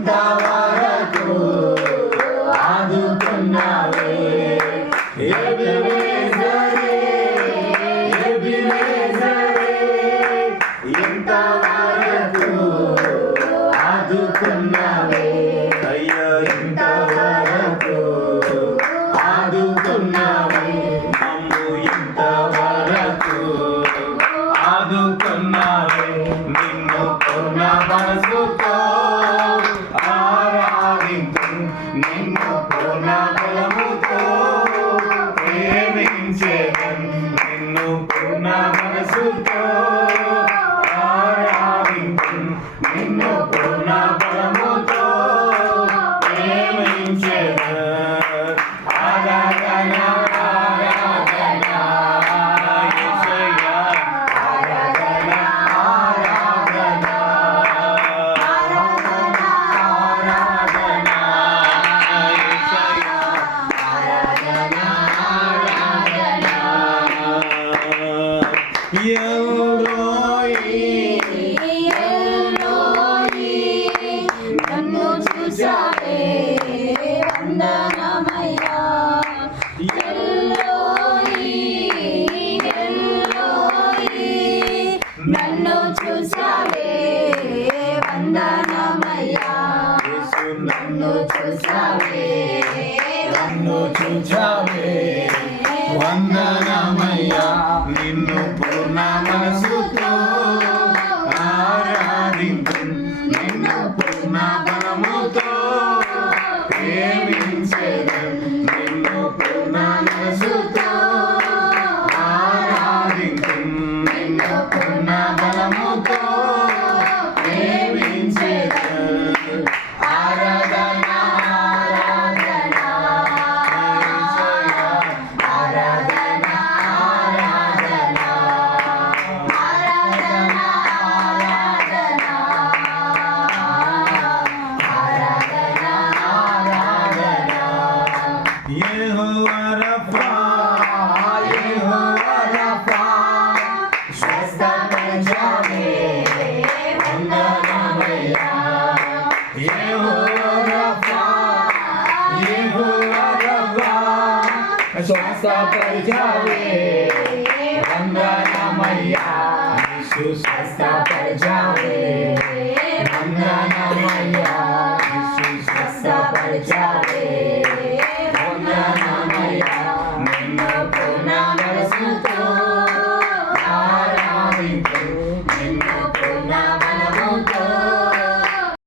ఇంతవరకు ఆదుకున్నావే ఎబెనేజరే ఎబెనేజరే ఇంతవరకు ఆదుకున్నావే అయ్యా ఇంతవరకు ఆదుకున్నావే అమ్ము ఇంతవరకు ఆదుకున్నావే నిన్ను పూర్ణ మనసుతో నిన్ను పూర్ణ బలముతో ప్రేమించేదన్ నిన్ను పూర్ణ మనసుతో ఆరాధించు నిన్ను పూర్ణ బలముతో ప్రేమించేదన్ ఆరాధన ఆరాధన యేసయ్యా ఆరాధన ఆరాధన నన్ను చూసావే వందనమయ్యా ఎల్లోయి ఎల్లోయి నన్ను చూసావే వందనమయ్యా నన్ను చూసావే వందనమయ్యా నిన్ను పూర్ణ మనసుతో ఆరాధించు నిన్ను పూర్ణ బలముతో ప్రేమించేదన్ నిన్ను పూర్ణ మనసుతో ఆరాధించు నిన్ను పూర్ణ బలముతో ప్రేమించేదన్ ఆరాధన యెహోవా రఫా యెహోవా రఫా స్వస్థపరచావే వందనమయ్యా యెహోవా రఫా యెహోవా రఫా స్వస్థపరచావే వందనమయ్యా యేసు స్వస్థపరచావే